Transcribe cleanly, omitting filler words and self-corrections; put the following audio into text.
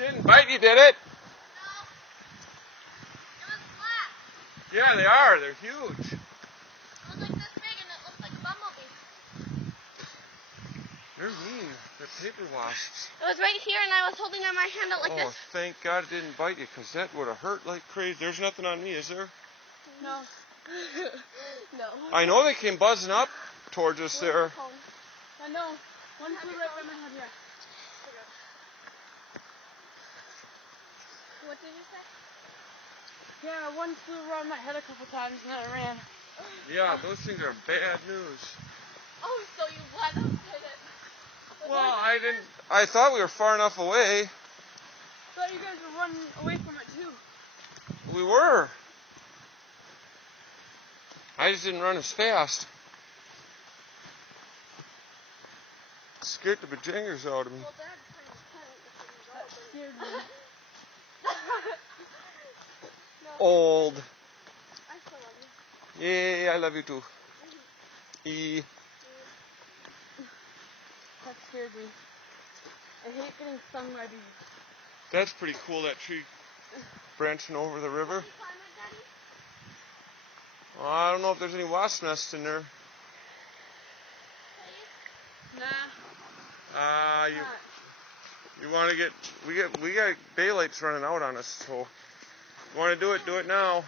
didn't bite you, did it? Yeah, they are. They're huge. It was like this big and it looked like a bumblebee. They're mean. They're paper wasps. It was right here and I was holding on my hand out like this. Oh, thank God it didn't bite you, because that would have hurt like crazy. There's nothing on me, is there? No. No. I know they came buzzing up towards us there. I know. One flew right by my head here. What did you say? Yeah, one flew around my head a couple times and then it ran. Yeah, those things are bad news. Oh, so you let us hit it. Well, I thought we were far enough away. I thought you guys were running away from it too. We were. I just didn't run as fast. It scared the bejangers out of me. Well, Dad kind of Scared me. Old. I still love you. Yeah, I love you too. That scared me. I hate getting stung by bees. That's pretty cool, that tree branching over the river. Well, I don't know if there's any wasp nests in there. Nah. You want to get we got daylight's running out on us, so you want to do it now.